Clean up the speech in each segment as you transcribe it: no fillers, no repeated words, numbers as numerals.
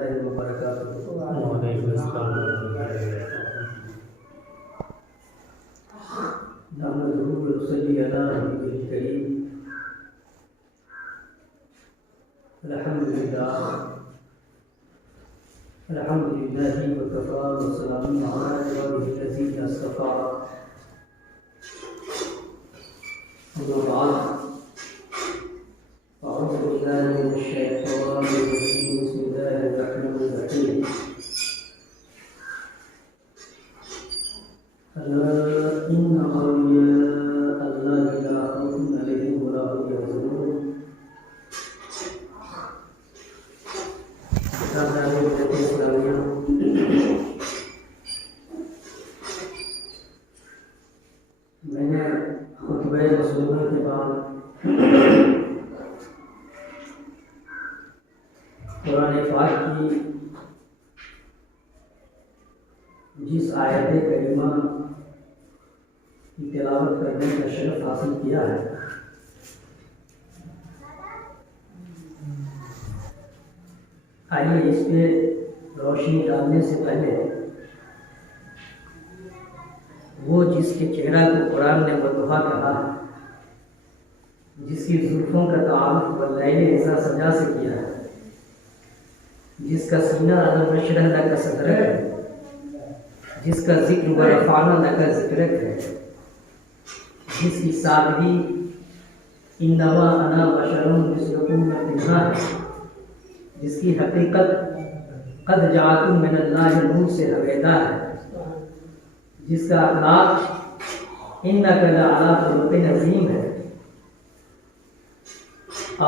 اللہ وبرکاتہ۔ وعلیکم السلام ورحمۃ اللہ۔ نحمدہ ونصلی علی نبیہ الکریم۔ الحمدللہ وکفیٰ وسلام علی عبادہ الذین اصطفیٰ۔ اما بعد، اعوذ باللہ من الشیطان الرجیم، بسم اللہ الرحمن الرحیم۔ الا ان اولیاء اللہ لا خوف علیہم ولا هم یحزنون۔ میں نے خطبہ مسلمہ کے بعد قرآن پاک کی جس آیت کریمہ کی تلاوت کرنے کا شرف حاصل کیا ہے، آئیے اس پہ روشنی ڈالنے سے پہلے وہ جس کے چہرہ کو قرآن نے مدحا کہا، جس کی زلفوں کا تعارف واللیل اذا سجا سے کیا ہے، جس کا سینہ علم نشرح لک صدرک ہے، جس کا ذکر ورفعنا لک ذکرک ہے، جس کی سادگی انما انا بشر مثلکم میں ہے، جس کی حقیقت قد جاءکم من اللہ نور سے حویدہ ہے، جس کا اخلاق انک لعلی خلق عظیم ہے،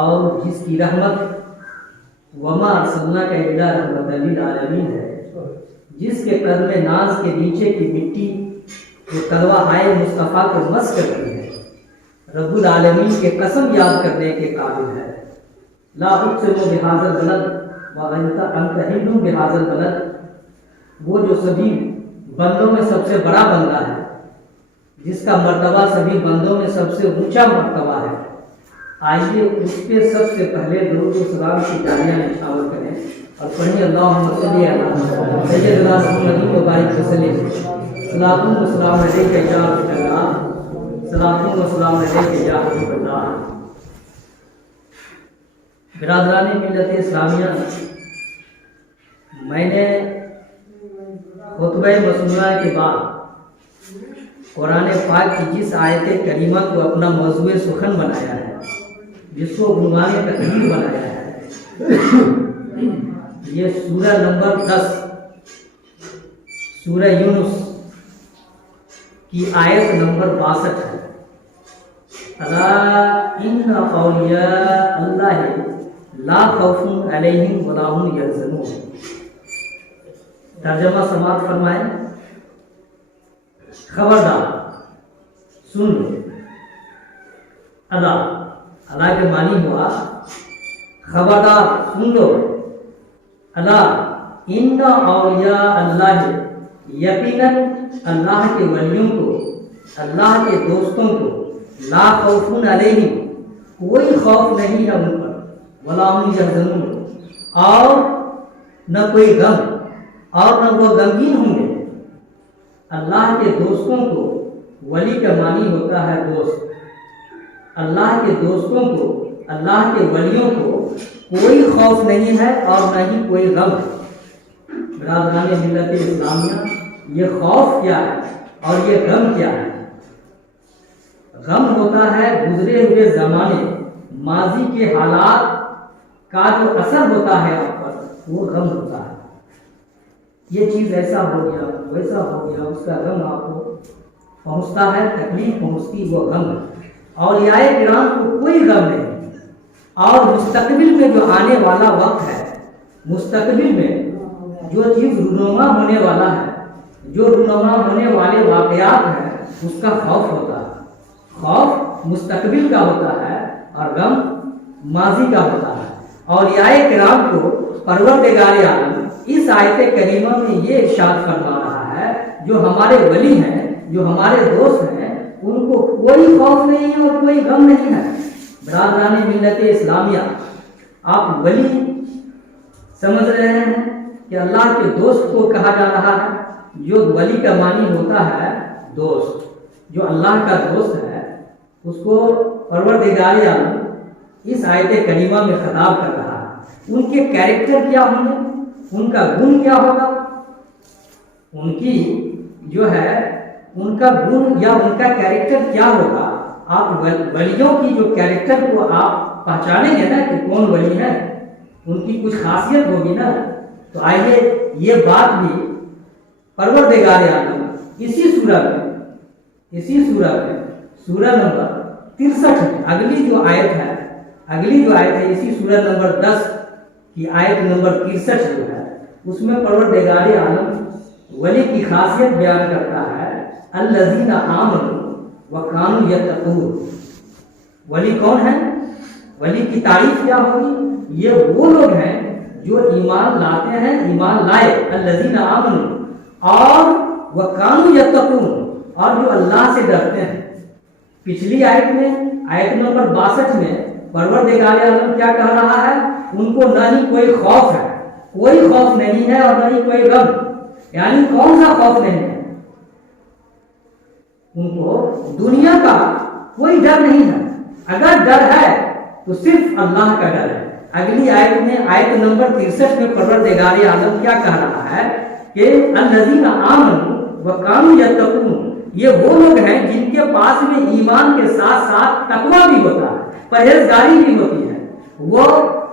اور جس کی رحمت وما ارسلناک الا رحمۃ للعالمین ہے، جس کے قدم ناز کے نیچے کی مٹی جو کلوہ ہائے مصطفیٰ کو مس کرتی ہے، رب العالمین کے قسم یاد کرنے کے قابل ہے۔ لا اقسم بہذا البلد وانت حل بہذا البلد، وہ جو سبھی بندوں میں سب سے بڑا بندہ ہے، جس کا مرتبہ سبھی بندوں میں سب سے اونچا مرتبہ ہے۔ آئیے اس پہ سب سے پہلے درود و سلام کی جاریاں نشاور کریں اور پڑھیں اللہم صلی علی سیدنا محمد وبارک وسلم۔ صلاۃ و سلام علیک یا رسول اللہ، صلاۃ و سلام علیک یا حبیب اللہ۔ برادران ملت اسلامیہ، میں نے خطبہ مسلمہ کے بعد قرآن پاک کی جس آیت کریمہ کو اپنا موضوع سخن بنایا ہے، جس کو عنوان تقریر بنایا ہے، یہ سورہ نمبر 10 سورہ یونس کی آیت نمبر 62 ہے۔ الا ان اولیاء اللہ لا خوف علیہم ولا هم یحزنون۔ ترجمہ سماعت فرمائیں، خبردار سن لو۔ اللہ کے معنی ہوا خبردار سن لو۔ اللہ ان اولیاء اللہ، یقیناً اللہ کے ولیوں کو، اللہ کے دوستوں کو، لا خوف علیہم، کوئی خوف نہیں ہے ان پر، ولا هم یحزنون، اور نہ کوئی غم، اور نہ وہ غمگین ہوں گے۔ اللہ کے دوستوں کو، ولی کا معنی ہوتا ہے دوست، اللہ کے دوستوں کو، اللہ کے ولیوں کو کوئی خوف نہیں ہے اور نہ ہی کوئی غم ہے۔ برادران ملت اسلامیہ، یہ خوف کیا ہے اور یہ غم کیا ہے؟ غم ہوتا ہے گزرے ہوئے زمانے، ماضی کے حالات کا جو اثر ہوتا ہے آپ پر، وہ غم ہوتا ہے۔ یہ چیز ایسا ہو گیا، ویسا ہو گیا، اس کا غم آپ کو پہنچتا ہے، تکلیف پہنچتی، وہ غم ہے۔ اولیاء کرام کو کوئی غم نہیں، اور مستقبل میں جو آنے والا وقت ہے، مستقبل میں جو چیز رونما ہونے والا ہے، جو رونما ہونے والے واقعات ہیں، اس کا خوف ہوتا ہے۔ خوف مستقبل کا ہوتا ہے اور غم ماضی کا ہوتا ہے۔ اولیاء کرام کو پروردگار عالم اس آیت کریمہ میں یہ ارشاد فرما رہا ہے، جو ہمارے ولی ہیں، جو ہمارے دوست ہیں، ان کو کوئی خوف نہیں ہے اور کوئی غم نہیں ہے۔ برادران ملت اسلامیہ، آپ ولی سمجھ رہے ہیں کہ اللہ کے دوست کو کہا جا رہا ہے، جو ولی کا معنی ہوتا ہے دوست، جو اللہ کا دوست ہے اس کو پروردگار عالم اس آیت کریمہ میں خطاب کر رہا ہے۔ ان کے کیریکٹر کیا ہوں گے، ان کا گن کیا ہوگا، ان کی جو ہے ان کا گن یا ان کا کیریکٹر کیا ہوگا۔ آپ ولیوں کی جو کیریکٹر کو آپ پہچانیں گے نا کہ کون ولی ہے، ان کی کچھ خاصیت ہوگی نا، تو آئیے یہ بات بھی پروردگار عالم اسی سورہ میں سورہ نمبر 63 میں اگلی جو آیت ہے اسی سورہ نمبر 10 کی آیت نمبر 63 جو ہے اس میں پروردگار عالم ولی کی خاصیت بیان کرتا ہے، الذین آمنوا وکانوا یتقون۔ ولی کون ہے؟ ولی کی تعریف کیا ہوگی؟ یہ وہ لوگ ہیں جو ایمان لاتے ہیں، ایمان لائے، الذین آمنوا، اور وکانوا یتقون، اور جو اللہ سے ڈرتے ہیں۔ پچھلی آیت میں آیت نمبر 62 میں پروردگار عالم کیا کہہ رہا ہے؟ ان کو نہ ہی کوئی خوف ہے، کوئی خوف نہیں ہے، اور نہ ہی کوئی غم۔ یعنی کون سا خوف نہیں ہے؟ ان کو دنیا کا کوئی ڈر نہیں ہے، اگر ڈر ہے تو صرف اللہ کا ڈر ہے۔ اگلی آیت میں آیت نمبر 63 میں پروردگار عالم کیا کہہ رہا ہے کہ الذین آمنوا وکانوا یتقون، یہ وہ لوگ ہیں جن کے پاس میں ایمان کے ساتھ ساتھ تقویٰ بھی ہوتا ہے، پرہیزگاری بھی ہوتی ہے۔ وہ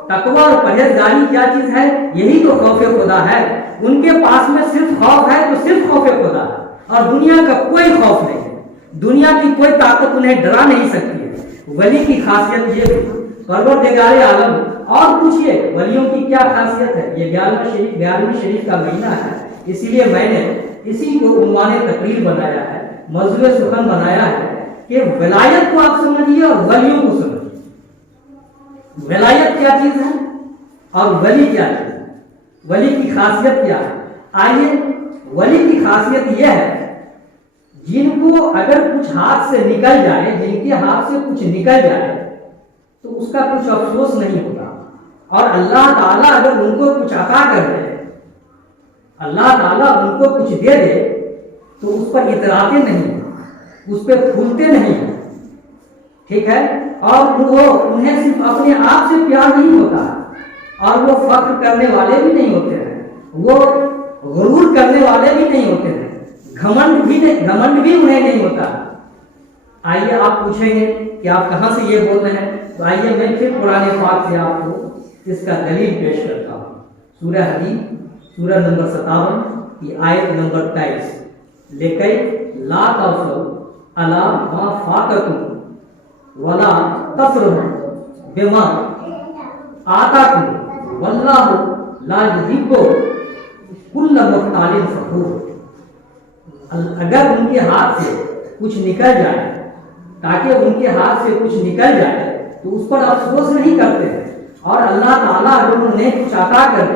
تقویٰ اور پرہیزگاری کیا چیز ہے؟ یہی تو خوف خدا ہے۔ ان کے پاس میں صرف خوف ہے تو صرف خوف خدا ہے، اور دنیا کا کوئی خوف نہیں ہے، دنیا کی کوئی طاقت انہیں ڈرا نہیں سکتی ہے۔ ولی کی خاصیت یہ ہے، پروردگار عالم اور پوچھئے ولیوں کی کیا خاصیت ہے؟ یہ 11ویں شریف کا مہینہ ہے، اسی لیے میں نے اسی کو عنوان تقریر بنایا ہے، موضوع سخن بنایا ہے کہ ولایت کو آپ سمجھیے اور ولیوں کو سمجھیے۔ ولایت کیا چیز ہے اور ولی کیا چیز ہے، ولی کی خاصیت کیا ہے؟ آئیے، ولی کی خاصیت یہ ہے جن کو اگر کچھ ہاتھ سے نکل جائے، جن کے ہاتھ سے کچھ نکل جائے تو اس کا کچھ افسوس نہیں ہوتا، اور اللہ تعالیٰ اگر ان کو کچھ عطا کر دے، اللہ تعالیٰ ان کو کچھ دے دے تو اس پر اتراتے نہیں، اس پہ پھولتے نہیں، ٹھیک ہے؟ اور وہ انہیں صرف اپنے آپ سے پیار نہیں ہوتا، اور وہ فخر کرنے والے بھی نہیں ہوتے ہیں، وہ غرور کرنے والے بھی نہیں ہوتے ہیں، گھمنڈ بھی انہیں نہیں ہوتا۔ آئیے آپ پوچھیں گے کہ آپ کہاں سے یہ بول رہے ہیں، تو آئیے میں پھر قرآن پاک سے آپ کو اس کا دلیل پیش کرتا ہوں۔ سورہ حدید سورہ نمبر 57 کی آیت نمبر 23، لیکن لا تفرحوا علی ما فاتکم ولا تفرحوا بما آتاکم واللہ لا یحب کل مختال فخور۔ اگر ان کے ہاتھ سے کچھ نکل جائے، تاکہ ان کے ہاتھ سے کچھ نکل جائے تو اس پر افسوس نہیں کرتے ہیں، اور اللہ تعالیٰ اگر انہیں کچھ عطا کر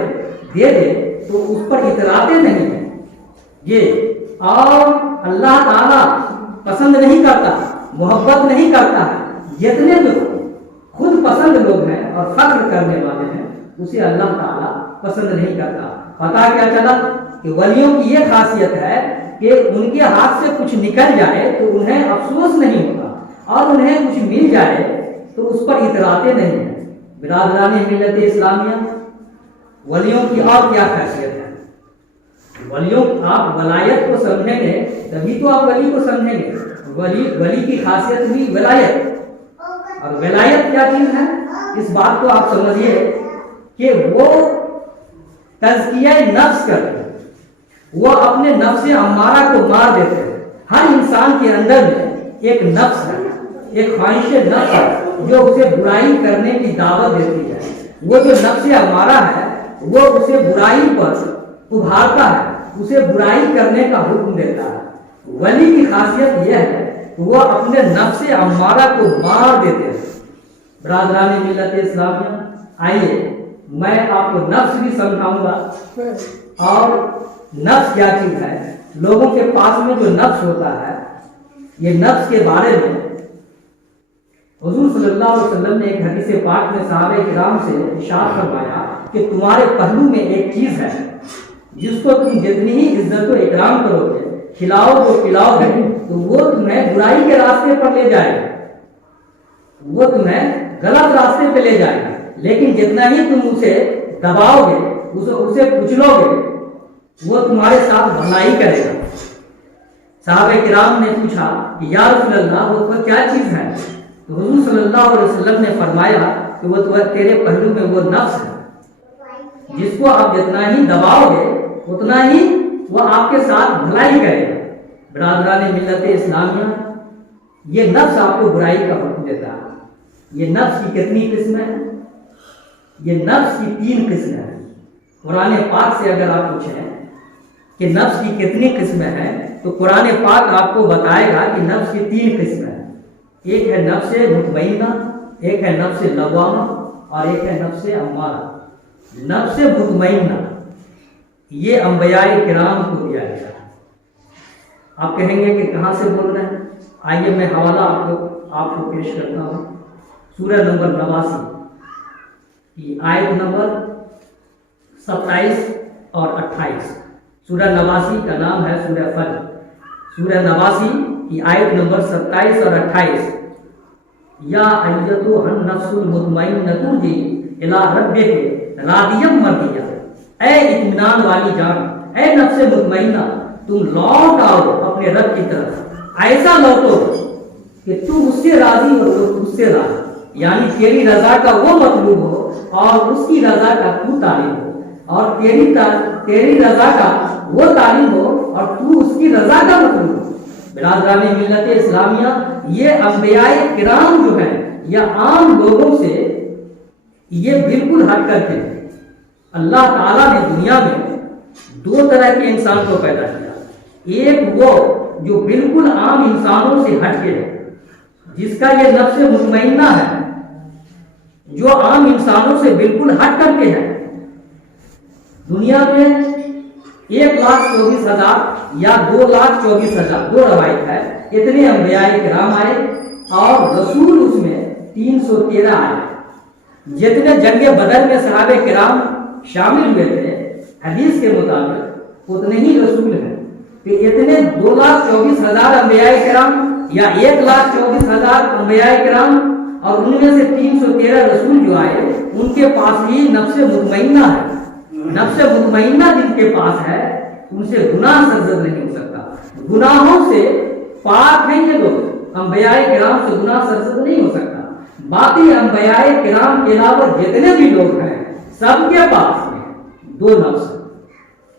دے تو اس پر اتراتے نہیں ہیں۔ یہ اور اللہ تعالیٰ پسند نہیں کرتا، محبت نہیں کرتا ہے، جتنے بھی خود پسند لوگ ہیں اور فخر کرنے والے ہیں اسے اللہ تعالیٰ پسند نہیں کرتا۔ پتا کیا چلا کہ ولیوں کی یہ خاصیت ہے کہ ان کے ہاتھ سے کچھ نکل جائے تو انہیں افسوس نہیں ہوتا، اور انہیں کچھ مل جائے تو اس پر اتراتے نہیں ہیں۔ برادران ملت اسلامیہ، ولیوں کی اور کیا خاصیت ہے؟ ولیوں آپ ولایت کو سمجھیں گے تبھی تو آپ ولی کو سمجھیں گے۔ ولی کی خاصیت ہوئی ولایت، اور ولایت کیا چیز ہے اس بات کو آپ سمجھیے کہ وہ تزکیہ نفس کرتے ہیں، وہ اپنے نفس امارہ کو مار دیتے ہیں۔ ہر انسان کے اندر میں ایک نفس ہے، ایک خواہش نفس ہے جو اسے برائی کرنے کی دعوت دیتی ہے۔ وہ جو نفس امارہ ہے وہ اسے برائی پر ابھارتا ہے، اسے برائی کرنے کا حکم دیتا ہے۔ ولی کی خاصیت یہ ہے کہ وہ اپنے نفس امارہ کو مار دیتے ہیں۔ برادران ملت اسلامیہ، آئیے میں آپ کو نفس بھی سمجھاؤں گا، اور نفس کیا چیز ہے۔ لوگوں کے پاس میں جو نفس ہوتا ہے، یہ نفس کے بارے میں حضور صلی اللہ علیہ وسلم نے ایک حدیث پاک میں صحابہ کرام سے ارشاد فرمایا کہ تمہارے پہلو میں ایک چیز ہے جس کو تم جتنی ہی عزت و اکرام کرو گے، کھلاؤ گے، پلاؤ گے، تو وہ تمہیں برائی کے راستے پر لے جائے گا، وہ تمہیں غلط راستے پہ لے جائے گا۔ لیکن جتنا ہی تم اسے دباؤ گے، اسے کچلو گے، وہ تمہارے ساتھ بھلائی کرے گا۔ صحابہ کرام نے پوچھا کہ یا رسول اللہ وہ کیا چیز ہے؟ تو حضور صلی اللہ علیہ وسلم نے فرمایا کہ وہ تیرے پہلو میں وہ نفس ہے جس کو آپ جتنا ہی دباؤ گے اتنا ہی وہ آپ کے ساتھ بھلائی کرے گا۔ برادران ملت اسلامیہ، یہ نفس آپ کو برائی کا حکم دیتا ہے۔ یہ نفس کی کتنی قسم ہے؟ یہ نفس کی 3 قسمیں ہیں۔ قرآن پاک سے اگر آپ پوچھیں کہ نفس کی کتنی قسمیں ہیں تو قرآن پاک آپ کو بتائے گا کہ نفس کی 3 قسمیں ہیں۔ ایک ہے نفس مطمئنہ، ایک ہے نفس لوامہ، اور ایک ہے نفس امارہ۔ نفس مطمئنہ یہ انبیاء کرام کو دیا گیا۔ آپ کہیں گے کہ کہاں سے بول رہے ہیں؟ آئیے میں حوالہ آپ کو پیش کرتا ہوں۔ سورہ نمبر 89 کی آیت نمبر 27 اور 28۔ سورہ 89 کا نام ہے سورہ فجر۔ سورہ 89 کی آیت نمبر 27 اور 28۔ یا ایتھا النفس المطمئنہ ارجعی الی ربک راضیہ مرضیہ، اے اطمینان والی جان، اے نفس مطمئنہ، تم لوٹ آؤ اپنے رب کی طرف، ایسا لوٹو کہ تم اس سے راضی ہو تو اس سے راضی، یعنی تیری رضا کا وہ مطلوب ہو اور اس کی رضا کا تو طالب ہو، اور تیری رضا کا وہ طالب ہو اور تو اس کی رضا کا مطلوب ہو۔ برادران ملت اسلامیہ، یہ انبیاء کرام جو ہیں یہ عام لوگوں سے یہ بالکل ہٹ کر کے اللہ تعالیٰ نے دنیا میں 2 طرح کے انسان کو پیدا کیا۔ ایک وہ جو بالکل عام انسانوں سے ہٹ کے ہے، جس کا یہ نفس مطمئنہ ہے، جو عام انسانوں سے بالکل ہٹ کر کے ہے۔ دنیا میں 1,24,000 یا 2,24,000، 2 روایت ہے، اتنے انبیاء کرام آئے اور رسول اس میں 313 آئے۔ جتنے جنگ بدر میں صحابہ کرام شامل ہوئے تھے حدیث کے مطابق اتنے ہی رسول ہیں۔ کہ اتنے 2,24,000 انبیاء کرام یا 1,24,000 انبیاء کرام اور ان میں سے 313 رسول جو آئے ان کے پاس ہی نفس مطمئنہ ہے۔ نفس مطمئنہ جن کے پاس ہے ان سے گناہ سرزد نہیں ہو سکتا، گناہوں سے پاک ہیں یہ لوگ، انبیاء کرام سے گناہ سرزد نہیں ہو سکتا۔ باقی انبیاء کرام کے علاوہ جتنے بھی لوگ ہیں سب کے پاس میں 2 نفس ہیں۔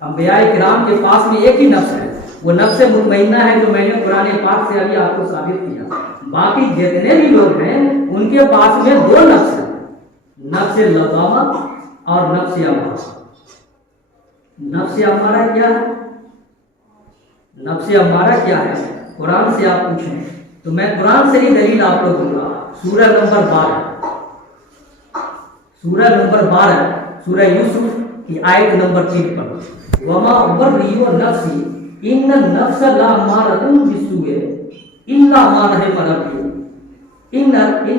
انبیاء کرام کے پاس میں ایک ہی نفس ہے، وہ نفس مطمئنہ ہے جو میں نے قرآن پاک سے ابھی آپ کو ثابت کیا۔ باقی جتنے بھی لوگ ہیں ان کے پاس میں 2 نفس ہیں، نفس لوامہ اور نفس امارہ۔ نفس امارہ کیا ہے؟ نفس امارہ کیا ہے؟ قرآن سے آپ پوچھیں تو میں قرآن سے ہی دلیل آپ کو دوں گا۔ سورہ نمبر 12، سورہ نمبر 12 سورہ یوسف کی آیت نمبر 53۔ وما ابرئ نفسی ان النفس لامارۃ بالسوء الا ما رحم ربی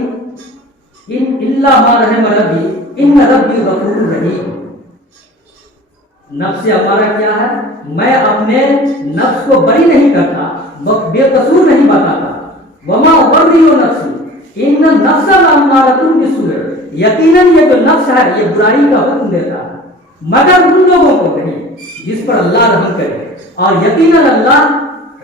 الا ما رحم ربی ان ربی غفور رحیم۔ نفس امارہ کیا ہے؟ میں اپنے نفس کو بری نہیں کرتا، بے قصور نہیں بتاتا۔ وما ابرئ نفسی ان النفس لامارۃ بالسوء، یقیناً یہ جو نفس ہے یہ برائی کا حکم دیتا ہے مگر ان لوگوں کو نہیں جس پر اللہ رحم کرے، اور یقیناً اللہ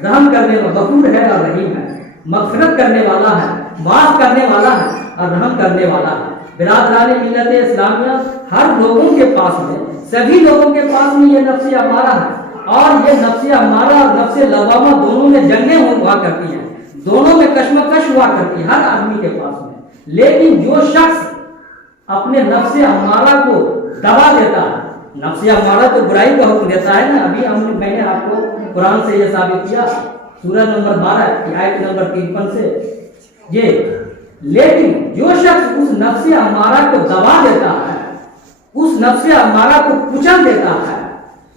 رحم کرنے والا غفور ہے اور رحیم ہے، مغفرت کرنے والا ہے، معاف کرنے والا ہے اور رحم کرنے والا ہے۔ برادران ملت اسلامیہ، ہر لوگوں کے پاس میں، سبھی لوگوں کے پاس میں یہ نفس امارہ ہے، اور یہ نفس امارہ اور نفس لوامہ دونوں میں جنگیں ہوا کرتی ہیں، دونوں میں کشمکش ہوا کرتی ہے ہر آدمی کے پاس میں۔ لیکن جو شخص اپنے نفس امارہ کو دبا دیتا ہے، نفس امارہ تو برائی کا حکم دیتا ہے نا، ابھی میں نے آپ کو قرآن سے یہ ثابت کیا سورہ نمبر 12 کی آیت نمبر 53 سے یہ۔ لیکن جو شخص اس نفس امارہ کو دبا دیتا ہے، اس نفس امارہ کو کچل دیتا ہے،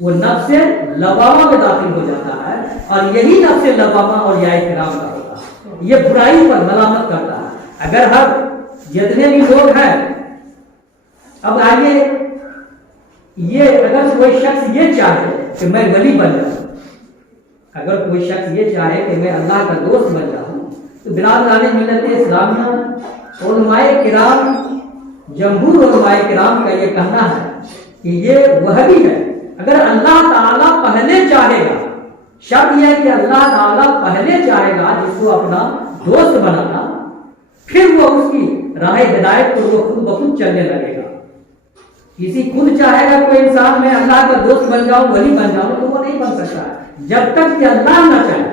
وہ نفس لوامہ میں داخل ہو جاتا ہے، اور یہی نفس لوامہ اور یا کرام کا ہوتا ہے، یہ برائی پر ملامت کرتا ہے۔ اگر ہر جتنے بھی لوگ ہیں، اب آئیے یہ اگر کوئی شخص یہ چاہے کہ میں ولی بن جاؤں، اگر کوئی شخص یہ چاہے کہ میں اللہ کا دوست بن جاؤں، تو برادران ملت اسلامیہ علماء کرام، جمہور علماء کرام کا یہ کہنا ہے کہ یہ وہی ہے۔ اگر اللہ تعالیٰ پہلے چاہے گا، شرط یہ ہے کہ اللہ تعالیٰ پہلے چاہے گا جس کو اپنا دوست بنانا، پھر وہ اس کی راہ ہدایت پر وہ خود بخود چلنے لگے گا۔ کسی خود چاہے گا کوئی انسان میں اللہ کا دوست بن جاؤں، ولی بن جاؤں، تو وہ نہیں بن سکتا ہے جب تک کہ اللہ نہ چاہے۔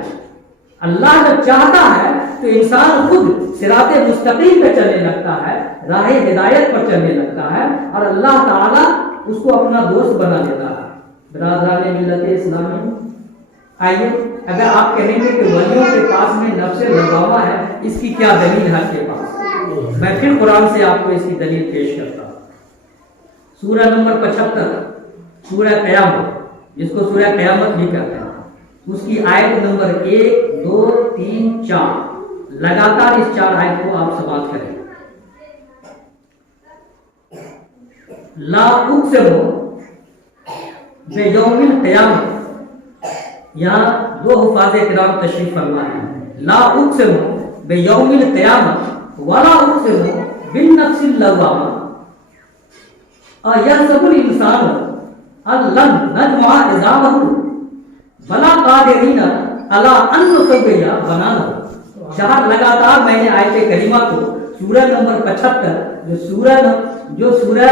اللہ جب چاہتا ہے تو انسان خود صراط مستقیم پہ چلنے لگتا ہے، راہ ہدایت پر چلنے لگتا ہے، اور اللہ تعالیٰ اس کو اپنا دوست بنا دیتا ہے۔ برادران ملت اسلامی، آئیے اگر آپ کہیں گے کہ ولیوں کے پاس میں نفس لوامہ ہے، اس کی کیا دلیل ہے آپ کے پاس؟ میں پھر قرآن سے آپ کو اس کی دلیل پیش کرتا ہوں۔ سورہ نمبر 75 سورہ قیامت، جس کو سورہ قیامت بھی کہتے ہیں، اس کی آیت نمبر 1 2 3 4 لگاتار اس 4 آیت کو آپ سماعت کریں۔ لا اقسم بیوم القیامت، یہاں دو حفاظ کرام تشریف فرما ہے۔ لا اقسم بیوم القیامت ولا اقسم بالنفس اللوامہ ایحسب الانسان ان لن نجمع عظامہ بلا قادرین علی ان نسوی بنانہ۔ چار لگاتار میں نے آیت کریمہ کو سورہ نمبر 75 جو سورہ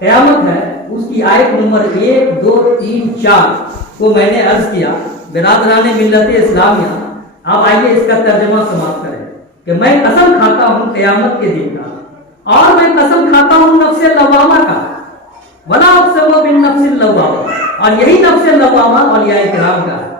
قیامت ہے اس کی آیت نمبر 1 2 3 4 کو میں نے عرض کیا۔ برادران ملت اسلامیہ، اب آئیے اس کا ترجمہ سماعت کریں کہ میں قسم کھاتا ہوں قیامت کے دن کا، اور میں قسم کھاتا ہوں نفس لوامہ کا، ولا اقسم بالنفس اللوامہ، اور یہی نفس لوامہ اولیاء کرام کا ہے۔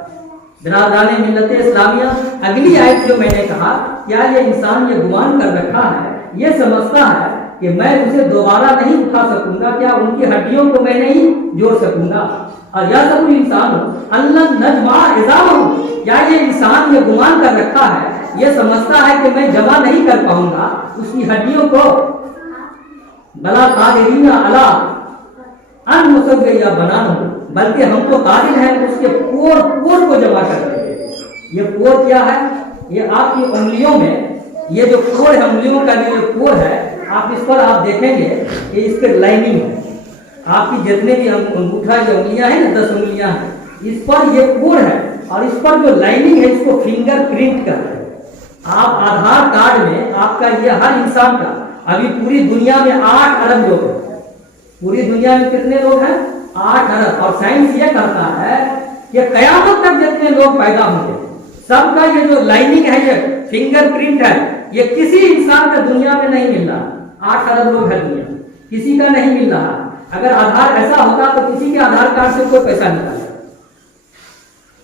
برادران ملت اسلامیہ، اگلی آیت جو میں نے کہا، کیا یہ انسان یہ گمان کر رکھا ہے، یہ سمجھتا ہے کہ میں اسے دوبارہ نہیں اٹھا سکوں گا، کیا ان کی ہڈیوں کو میں نہیں جوڑ سکوں گا؟ اور یا سب انسان اللہ نجمع عظامہ، کیا یہ انسان یہ گمان کر رکھا ہے، یہ سمجھتا ہے کہ میں جمع نہیں کر پاؤں گا اس کی ہڈیوں کو؟ بلا قادرین علی ان نسوی بنانہ، بلکہ ہم تو قادر ہیں اس کے پور کو جمع کر دیں گے۔ یہ پور کیا ہے؟ یہ آپ کی انگلیوں میں، یہ جو پور ہے، انگلیوں کا جو پور ہے، آپ اس پر آپ دیکھیں گے کہ اس پر لائننگ ہے۔ آپ کی جتنے بھی انگوٹھا جو انگلیاں ہیں نا، 10 انگلیاں ہیں، اس پر یہ پور ہے، اور اس پر جو لائننگ ہے اس کو فنگر پرنٹ کرتے ہیں۔ آپ آدھار کارڈ میں آپ کا یہ ہر انسان کا، ابھی پوری دنیا میں 8 ارب لوگ ہیں۔ پوری دنیا میں کتنے لوگ ہیں؟ 8 ارب، اور سائنس یہ کہتا ہے کہ قیامت تک جتنے لوگ پیدا ہوں گے سب کا یہ جو لائننگ ہے، یہ فنگر پرنٹ ہے، یہ کسی انسان کا دنیا میں نہیں مل رہا۔ 8 ارب لوگ ہیں دنیا میں، کسی کا نہیں مل رہا۔ اگر آدھار ایسا ہوتا تو کسی کے آدھار کارڈ سے کوئی پیسہ نکالے،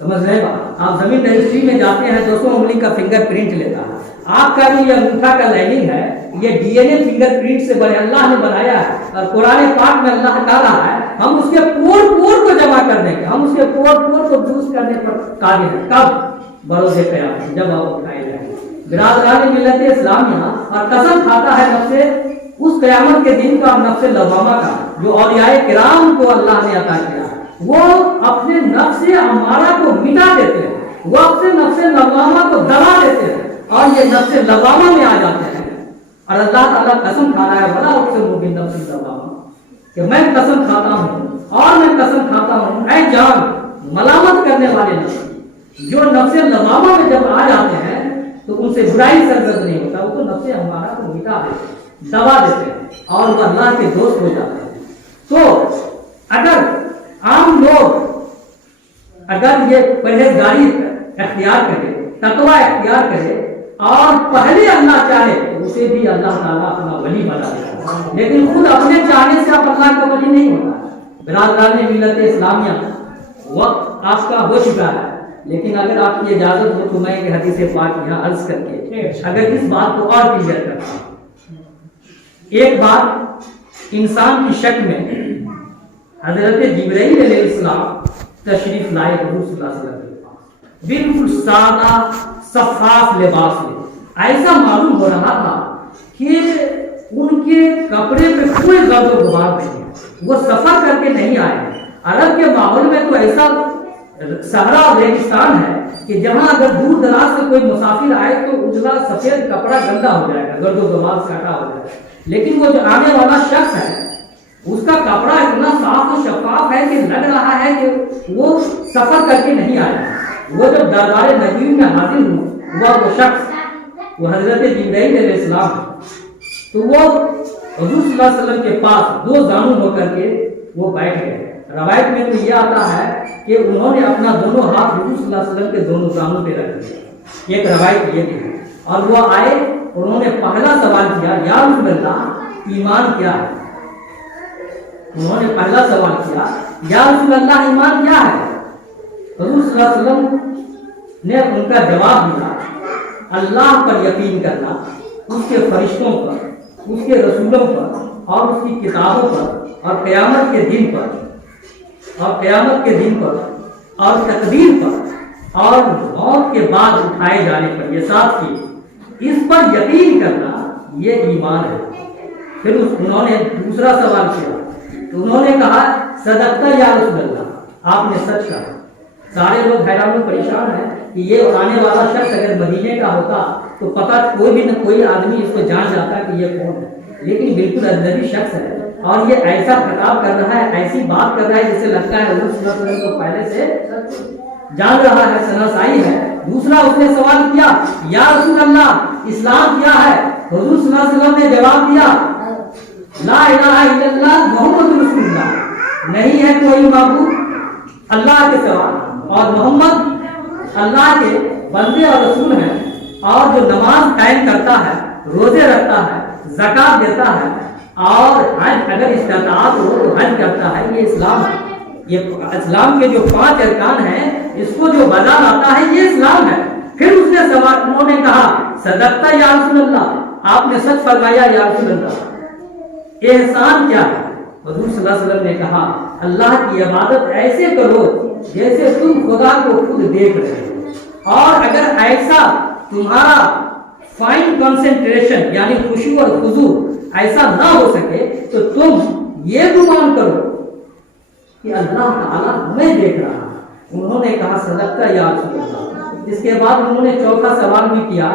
سمجھ رہے بات؟ آپ زمین رجسٹری میں جاتے ہیں، 200 انگلی کا فنگر پرنٹ لیتا ہے۔ آپ کا جو یہ انگوٹھا کا لائننگ ہے، یہ D N a finger print سے بنے اللہ نے بنایا ہے، اور قرآن پاک میں اللہ کہہ رہا ہے ہم اس کے پور کو جمع کر دیں گے، ہم اس کے پور کو درست کرنے پر قادر ہیں۔ کب؟ بروز قیامت، جب آپ اٹھائے جائیں گے۔ برادران ملت اسلامیہ، اور قسم کھاتا ہے نفس اس قیامت کے دن کا، نفس لوامہ کا، جو اولیاء کرام کو اللہ نے عطا کیا، وہ اپنے نفس امارہ کو مٹا دیتے ہیں، وہ اپنے نفس لوامہ کو دبا دیتے ہیں، اور یہ نفس لوامہ میں آ جاتے ہیں۔ اور اللہ تعالیٰ قسم کھا رہا ہے، بلا اقسم بالنفس اللوامہ، کہ میں قسم کھاتا ہوں، اور میں قسم کھاتا ہوں اے جان ملامت کرنے والے نفس، جو نفس لوامہ میں جب آ جاتے ہیں تو ان سے برائی سرگرد نہیں ہوتا، وہ تو نفس ہمارا کو مٹا دیتے ہیں، دبا دیتے ہیں، اور وہ اللہ کے دوست ہو جاتے ہیں۔ تو اگر عام لوگ اگر یہ پرہیزگاری اختیار کرے، تقوی اختیار کرے، اور پہلے اللہ چاہے تو اسے بھی اللہ تعالیٰ اپنا ولی بنا دیتا ہے، لیکن خود اپنے چاہنے سے آپ اللہ کا ولی نہیں ہوتا۔ برادران ملت اسلامیہ، وقت آپ کا ہو چکا ہے، لیکن اگر آپ کی اجازت ہو تو میں ایک حدیث پاک یہاں عرض کر کے اگر اس بات کو اور کلیئر کرتا ہوں۔ ایک بات، انسان کی شکل میں حضرت جبرائیل علیہ السلام تشریف لائے حضور صلی اللہ علیہ وسلم کے پاس، بالکل سادہ شفاف لباس میں۔ ایسا معلوم ہو رہا تھا کہ ان کے کپڑے پہ کوئی غبار و غبار نہیں ہے، وہ سفر کر کے نہیں آئے ہیں۔ عرب کے ماحول میں تو ایسا صحرا اور ریگستان ہے کہ جہاں اگر دور دراز سے کوئی مسافر آئے تو اجلا سفید کپڑا گندا ہو جائے گا، گرد و غبار سے ہٹا ہو جائے گا، لیکن وہ جو آنے والا شخص ہے اس کا کپڑا اتنا صاف و شفاف ہے کہ لگ رہا ہے کہ وہ سفر کر کے نہیں آیا۔ وہ جب دربار نبی میں حاضر ہوا وہ شخص، وہ حضرت جبرائیل علیہ السلام، تو وہ حضور صلی اللہ علیہ وسلم کے پاس دو زانو ہو کر کے وہ بیٹھ گئے۔ روایت میں تو یہ آتا ہے کہ انہوں نے اپنا دونوں ہاتھ حضور صلی اللہ علیہ وسلم کے دونوں زانو پہ رکھ دیے، ایک روایت یہ بھی ہے۔ اور وہ آئے، انہوں نے پہلا سوال کیا، یا رسول اللہ ایمان کیا ہے؟ انہوں نے پہلا سوال کیا، یا رسول اللہ ایمان کیا ہے؟ حضور صلی اللہ علیہ وسلم نے ان کا جواب دیا، اللہ پر یقین کرنا، اس کے فرشتوں پر، اس کے رسولوں پر اور اس کی کتابوں پر اور قیامت کے دن پر اور تقدیر پر اور موت کے بعد اٹھائے جانے پر، یہ سات چیز، اس پر یقین کرنا یہ ایمان ہے۔ پھر انہوں نے دوسرا سوال کیا تو انہوں نے کہا صدقت یا رسول اللہ، آپ نے سچ کہا۔ سارے لوگ حیران و پریشان ہیں کہ یہ آنے والا شخص اگر مدینے کا ہوتا تو پتہ کوئی بھی نہ کوئی آدمی اس کو جان جاتا کہ یہ کون ہے، لیکن بالکل اجنبی شخص ہے اور یہ ایسا خطاب کر رہا ہے، ایسی بات کر رہا ہے جسے لگتا ہے حضور صلی اللہ علیہ وسلم کو پہلے سے جان رہا ہے، شناسائی ہے۔ دوسرا اس نے سوال کیا، یا رسول اللہ اسلام کیا ہے؟ حضور صلی اللہ علیہ وسلم نے جواب دیا، لا الہ الا اللہ محمد رسول اللہ، نہیں ہے کوئی معبود اللہ کے سوا اور محمد اللہ کے بندے اور رسول ہیں، اور جو نماز قائم کرتا ہے، روزے رکھتا ہے، زکات دیتا ہے اور حج اگر استطاعت ہو تو حج کرتا ہے، یہ اسلام ہے۔ یہ اسلام کے جو 5 ارکان ہیں اس کو جو بجا لاتا ہے یہ اسلام ہے۔ پھر اس نے سوال، انہوں نے کہا صدقت یا رسول اللہ، آپ نے سچ فرمایا یا رسول اللہ، احسان کیا ہے؟ حضور صلی اللہ علیہ وسلم نے کہا اللہ کی عبادت ایسے کرو جیسے تم خدا کو خود دیکھ رہے ہو، اور اگر ایسا تمہارا فائن کنسنٹریشن یعنی خشوع اور خضوع ایسا نہ ہو سکے تو تم یہ گمان کرو کہ اللہ تعالیٰ ہمیں دیکھ رہا ہے۔ انہوں نے کہا صدقت یا رسول اللہ۔ اس کے بعد انہوں نے چوتھا سوال بھی کیا،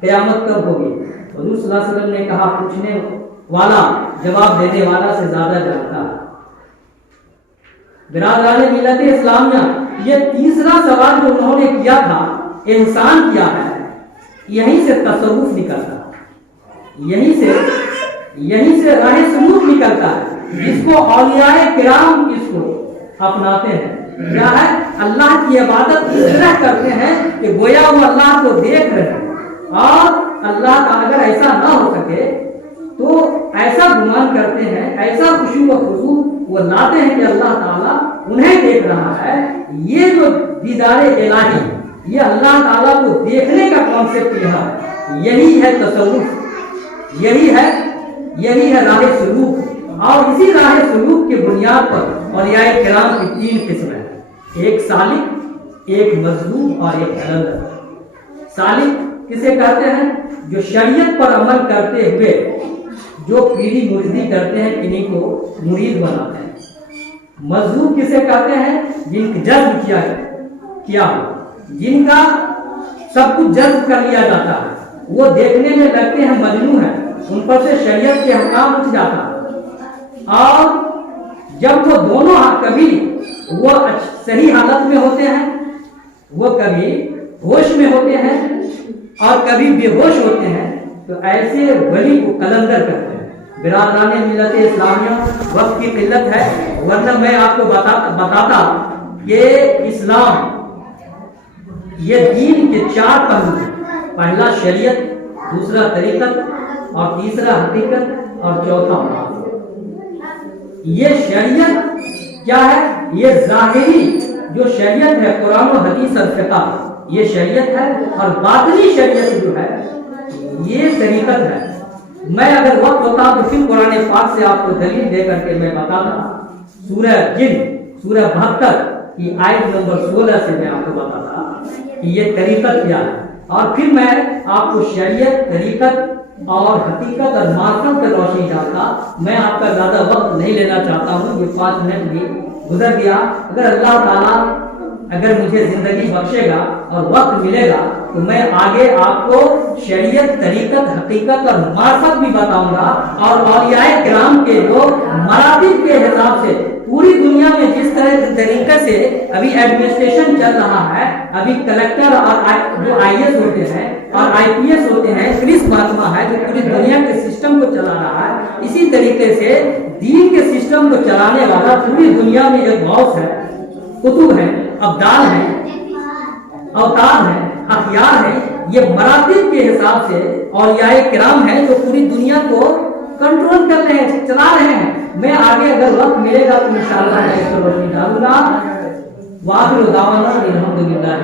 قیامت کب ہوگی؟ حضور صلی اللہ علیہ وسلم نے کہا پوچھنے والا جواب دینے والا سے زیادہ جانتا ہے۔ برادران ملت اسلامیہ، یہ تیسرا سوال جو انہوں نے کیا تھا احسان کیا ہے، یہیں سے تصوف نکلتا ہے، یہیں سے راہ سلوک نکلتا ہے جس کو اولیاء کرام اس کو اپناتے ہیں۔ کیا ہے؟ اللہ کی عبادت اس طرح کرتے ہیں کہ گویا وہ اللہ کو دیکھ رہے ہیں، اور اللہ کا اگر ایسا نہ ہو سکے تو ایسا گمان کرتے ہیں، ایسا خشوع و خضوع وہ لاتے ہیں کہ اللہ تعالیٰ انہیں دیکھ رہا ہے۔ یہ جو دیدار الہی، یہ اللہ تعالیٰ کو دیکھنے کا کانسیپٹ یہی ہے تصوف، یہی ہے راہ سلوک، اور اسی راہ سلوک کے بنیاد پر اولیاء کرام کی 3 قسم ہیں، ایک سالک، ایک مظلوم اور ایک جلندر۔ سالک کسے کہتے ہیں؟ جو شریعت پر عمل کرتے ہوئے جو پیری مریدی کرتے ہیں انہیں کو مرید بناتے ہیں۔ مظلوم کسے کہتے ہیں؟ جن کا جذب کیا ہو، جن کا سب کچھ جذب کر لیا جاتا ہے، وہ دیکھنے میں لگتے ہیں مجنون ہیں، ان پر سے شریعت کے احکام اٹھ جاتا ہے، اور جب وہ دونوں کبھی وہ صحیح حالت میں ہوتے ہیں، وہ کبھی ہوش میں ہوتے ہیں اور کبھی بے ہوش ہوتے ہیں، تو ایسے ولی کو قلندر کرتے ہیں۔ برادران ملت اسلامیہ، وقت کی قلت ہے ورنہ میں آپ کو بتاتا کہ اسلام یہ دین کے 4 پہلو ہیں، پہلا شریعت، دوسرا طریقت اور تیسرا حقیقت اور چوتھا معاد۔ یہ شریعت کیا ہے؟ یہ ظاہری جو شریعت ہے قرآن و حدیث اور فقہ، یہ شریعت ہے، اور باطنی شریعت جو ہے یہ طریقت ہے۔ میں اگر وقت ہوتا تو پھر قرآن پاک سے آپ کو دلیل دے کر کے میں بتاتا، سورہ جن سورہ 72 کی آیت نمبر 16 سے میں آپ کو بتاتا کہ یہ طریقت کیا ہے، اور پھر میں آپ کو شریعت، طریقت اور حقیقت اور معرفت پر روشنی ڈالتا۔ میں آپ کا زیادہ وقت نہیں لینا چاہتا ہوں، یہ 5 منٹ بھی گزر گیا۔ اگر اللہ تعالیٰ اگر مجھے زندگی بخشے گا اور وقت ملے گا تو میں آگے آپ کو شریعت، طریقت، حقیقت اور معرفت بھی بتاؤں گا، اور اولیاء کرام کے جو مراتب کے حساب سے پوری دنیا میں جس طریقے سے ابھی ایڈمنسٹریشن چل رہا ہے، ابھی کلیکٹر اور جو آئی ایس ہوتے ہیں اور آئی پی ایس ہوتے ہیں، کرس مہاتما ہے جو پوری دنیا کے سسٹم کو چلا رہا ہے، اسی طریقے سے دین کے سسٹم کو چلانے والا پوری دنیا میں ایک باس ہے، کتب ہے، ابدال ہے، اوتار ہے، اخیار ہے۔ یہ مراتب کے حساب سے اولیاء کرام ہیں جو پوری دنیا کو کنٹرول کر رہے ہیں، چلا رہے ہیں۔ میں آگے اگر وقت ملے گا تو انشاءاللہ میں اس پر روشنی ڈالوں گا۔ وآخر دعوانا الحمدللہ۔